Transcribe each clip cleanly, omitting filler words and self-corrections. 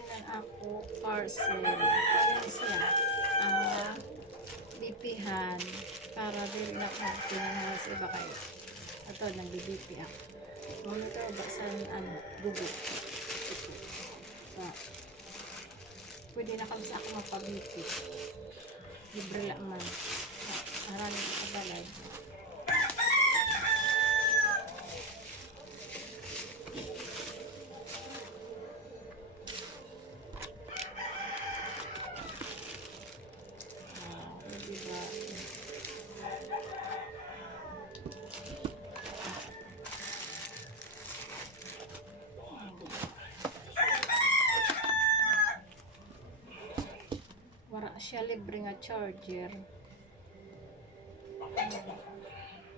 ng ako parcel. Kaya siya, bipihan para dili na ko pinanahal sa iba kayo. Ato, nagbibipi ako. Muna ito, baksan, gugut. So, pwede na kami sa ako magpabipi. Libre lang man. Maraming sa balay. Diba? Wala siya libre nga charger.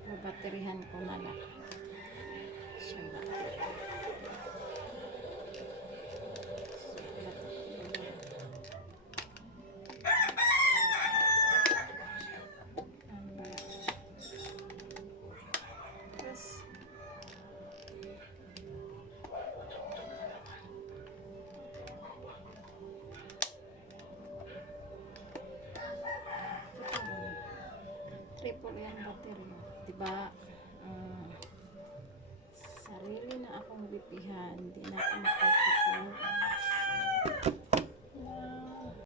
Mabaterihan ko na lang. Siya ba? Triple yan battery. Diba? Sarili na akong bipihan. Hindi na ako makapapag.